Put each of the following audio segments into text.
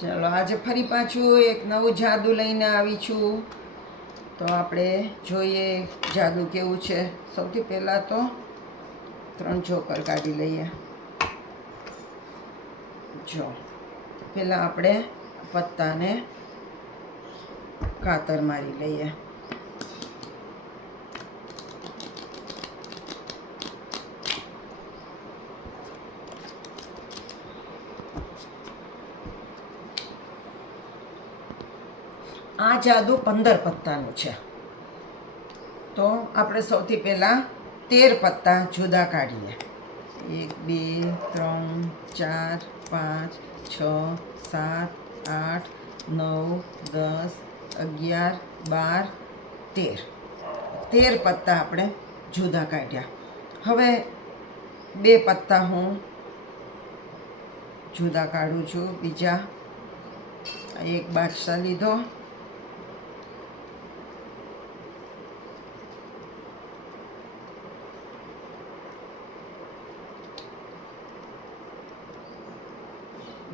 ચાલો આજે ફરી પાછું એક નવું જાદુ લઈને આવી છું. તો આપણે જોઈએ જાદુ કેવું છે. સૌથી પહેલાં તો 3 જોકર કાઢી લઈએ. જો પહેલાં આપણે પત્તાને કાતર મારી લઈએ. આ જાદુ 15 પત્તાનું છે. તો આપણે સૌથી પહેલાં 13 પત્તા જુદા કાઢીએ. 1 2 3 4 5 6 7 8 9 10 11 12 13 પત્તા આપણે જુદા કાઢ્યા. હવે 2 પત્તા હું જુદા કાઢું છું. બીજા એક બાદશાહ લીધો,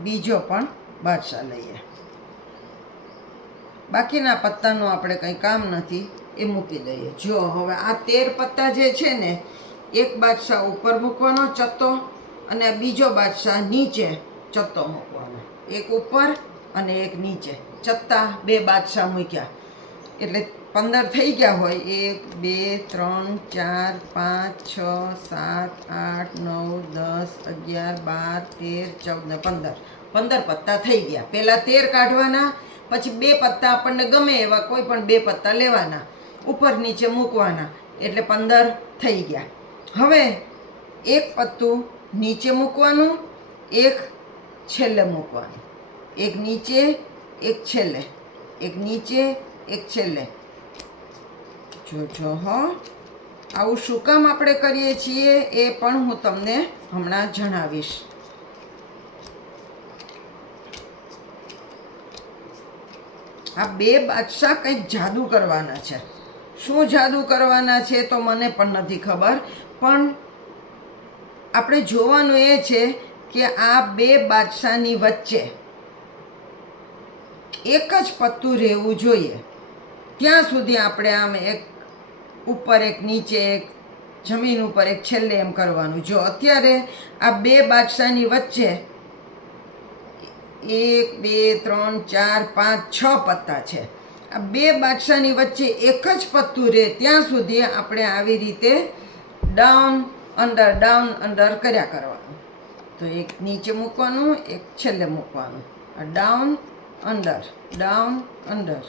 બીજો પણ બાદશાહ લઈએ. બાકીના પત્તાનું આપણે કંઈ કામ નથી, એ મૂકી દઈએ. જો હવે આ 13 પત્તા જે છે ને, એક બાદશાહ ઉપર મૂકવાનો ચત્તો અને બીજો બાદશાહ નીચે ચત્તો મૂકવાનો. એક ઉપર અને એક નીચે ચત્તા 2 બાદશાહ મૂક્યા એટલે 15 થઈ ગયા હોય. 1 2 3 4 5 6 7 8 9 10 11 12 13 14 ને 15 પત્તા થઈ ગયા. પહેલાં 13 કાઢવાના, પછી 2 પત્તા આપણને ગમે એવા કોઈ પણ 2 પત્તા લેવાના, ઉપર નીચે મૂકવાના એટલે 15 થઈ ગયા. હવે એક પત્તું નીચે મૂકવાનું, એક છેલ્લે મૂકવાનું. એક નીચે એક છેલ્લે, એક નીચે એક છેલ્લે. જો હો, આવું શું કામ આપણે કરીએ છીએ એ પણ હું તમને હમણાં જણાવીશ. આ 2 બાદશાહ કંઈક જાદુ કરવાના છે. શું જાદુ કરવાના છે તો મને પણ નથી ખબર, પણ આપણે જોવાનું એ છે કે આ 2 બાદશાહની વચ્ચે એક જ પત્તું રહેવું જોઈએ. ત્યાં સુધી આપણે આમ એક ઉપર એક નીચે એક, જમીન ઉપર એક છેલ્લે એમ કરવાનું. જો અત્યારે આ 2 બાદશાહની વચ્ચે 1 2 3 4 5 6 પત્તા છે. આ 2 બાદશાહની વચ્ચે એક જ પત્તું રહે ત્યાં સુધી આપણે આવી રીતે ડાઉન અંડર કર્યા કરવાનું. તો એક નીચે મૂકવાનું, એક છેલ્લે મૂકવાનું. આ ડાઉન અંડર.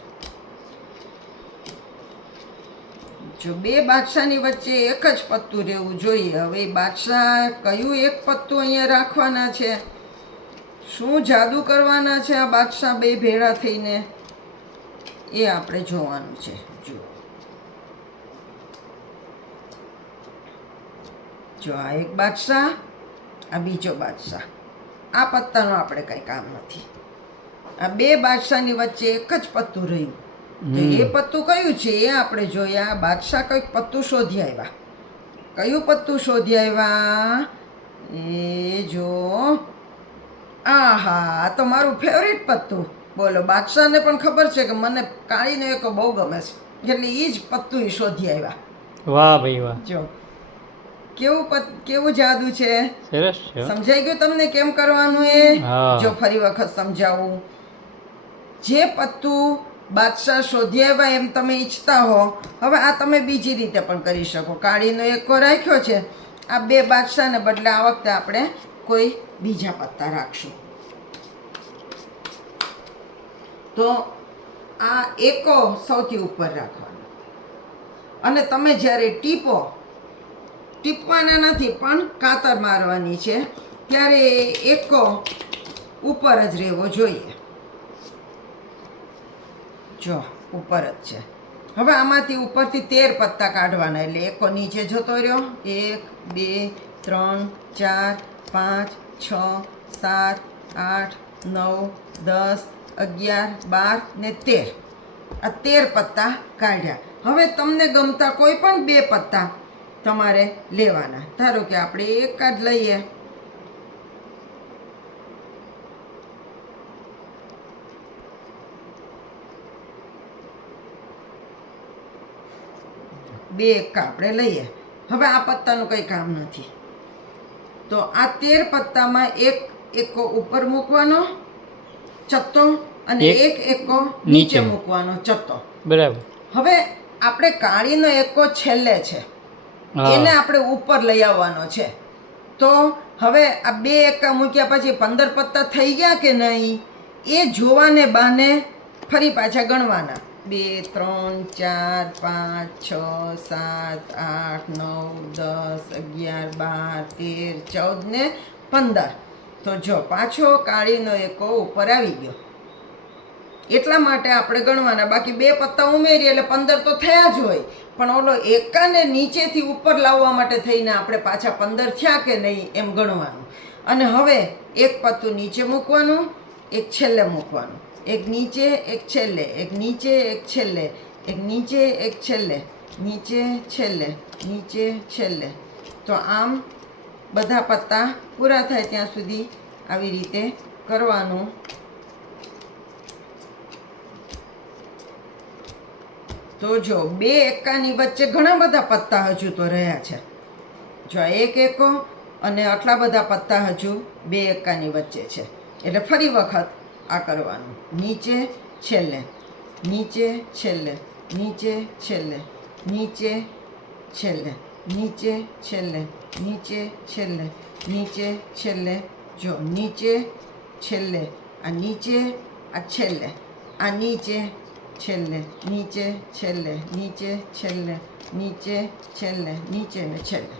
જો 2 બાદશાહની વચ્ચે એક જ પત્તું રહેવું જોઈએ. હવે બાદશાહ કયું એક પત્તું અહીંયા રાખવાના છે, શું જાદુ કરવાના છે આ બાદશાહ 2 ભેળા થઈને, એ આપણે જોવાનું છે. જો આ એક બાદશાહ, આ બીજો બાદશાહ. આ પત્તાનું આપણે કંઈ કામ નથી. આ 2 બાદશાહની વચ્ચે એક જ પત્તું રહ્યું. તો એ પત્તું કયું છે એ આપણે જોયા. બાદશાહ કંઈક પત્તું શોધી આવ્યા. કયું પત્તું શોધી આવ્યા એ જો. આહા, તો મારું ફેવરિટ પત્તું. બોલો, બાદશાહને પણ ખબર છે કે મને કાળીનો એકો બહુ ગમે છે, એટલે એ જ પત્તું એ શોધી આવ્યા. વાહ ભાઈ વાહ. જો કેવું જાદુ છે. સરસ છે. સમજાઈ ગયું તમને કેમ કરવાનું એ? જો ફરી વખત સમજાવું. જે પત્તું બાદશાહ શોધી આવ્યા એમ તમે ઈચ્છતા હો, હવે આ તમે બીજી રીતે પણ કરી શકો. કાળીનો એકો રાખ્યો છે, આ 2 બાદશાહને બદલે આ વખતે આપણે કોઈ બીજા પત્તા રાખશું. તો આ એકો સૌથી ઉપર રાખવાનો, અને તમે જ્યારે ટીપવાના નથી પણ કાતર મારવાની છે, ત્યારે એકો ઉપર જ રહેવો જોઈએ. જો ઉપર જ છે. હવે આમાંથી ઉપરથી 13 પત્તા કાઢવાના, એટલે એકો નીચે જતો રહ્યો. 1 2 3 4 5 6 7 8 9 10 11 12 ને 13. આ 13 પત્તા કાઢ્યા. હવે તમને ગમતા કોઈ પણ 2 પત્તા તમારે લેવાના. ધારો કે આપણે એક જ લઈએ. 2 એકા આપણે લઈએ. હવે આ પત્તાનું કંઈ કામ નથી, તો આ 13 પત્તામાં એક એકો ઉપર મૂકવાનો ચત્તો અને એક એકો નીચે મૂકવાનો ચત્તો. બરાબર. હવે આપણે કાળીનો એકો છેલ્લે છે, એને આપણે ઉપર લઈ આવવાનો છે. તો હવે આ 2 એકા મૂક્યા પછી 15 પત્તા થઈ ગયા કે નહીં એ જોવાને બહાને ફરી પાછા ગણવાના. 2 3 4 5 6 7 8 9 10 11 12 13 14 ને 15. તો જો પાછો કાળીનો એકો ઉપર આવી ગયો, એટલા માટે આપણે ગણવાના. બાકી 2 પત્તા ઉમેરીએ એટલે 15 તો થયા જ હોય, પણ ઓલો એકાને નીચેથી ઉપર લાવવા માટે થઈને આપણે પાછા 15 થયા કે નહીં એમ ગણવાનું. અને હવે એક પત્તું નીચે મૂકવાનું, એક છેલ્લે મૂકવાનું, એક નીચે એક છેલ્લે, એક નીચે એક છેલ્લે, એક નીચે એક છેલ્લે, નીચે છેલ્લે, નીચે છેલ્લે. તો આમ બધા પત્તા પૂરા થાય ત્યાં સુધી આવી રીતે કરવાનું. તો જો 2 એકાની વચ્ચે ઘણા બધા પત્તા હજુ તો રહ્યા છે. જો એક એકો અને આટલા બધા પત્તા હજુ 2 એકાની વચ્ચે છે, એટલે ફરી વખત આ કરવાનું. નીચે છેલ્લે, નીચે છેલ્લે, નીચે છેલ્લે, નીચે છેલ્લે, નીચે છેલ્લે, નીચે છેલ્લે, નીચે છેલ્લે. જો નીચે છેલ્લે, આ નીચે, આ છેલ્લે, આ નીચે છેલ્લે, નીચે છેલ્લે, નીચે છેલ્લે, નીચે છેલ્લે, નીચે ને છેલ્લે.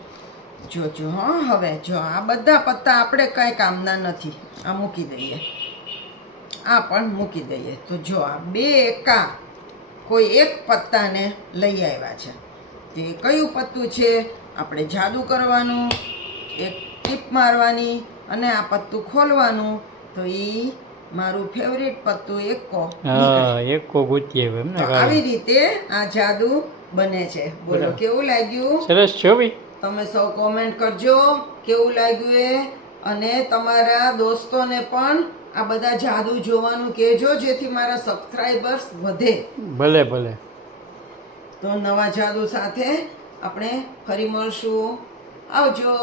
જોજો હા. હવે જો આ બધા પત્તા આપણે કાંઈ કામના નથી, આ મૂકી દઈએ, આ પણ મૂકી દઈએ. તો જો આ 2 એકા કોઈ એક પત્તાને લઈ આવ્યા છે, તે કયું પત્તું છે? આપણે જાદુ કરવાનું, એક ટીપ મારવાની અને આ પત્તું ખોલવાનું. તો એ મારું ફેવરેટ પત્તું એકો. એકો ગુચી એમ ને. આવી રીતે આ જાદુ બને છે. બોલો કેવું લાગ્યું? સરસ છે ભાઈ. તમે સૌ કોમેન્ટ કરજો કેવું લાગ્યું એ, અને તમારા દોસ્તોને પણ આ બધા જાદુ જોવાનું કહેજો, જેથી મારા સબસ્ક્રાઈબર્સ વધે. ભલે ભલે. તો નવા જાદુ સાથે આપણે ફરી મળશું. આવજો.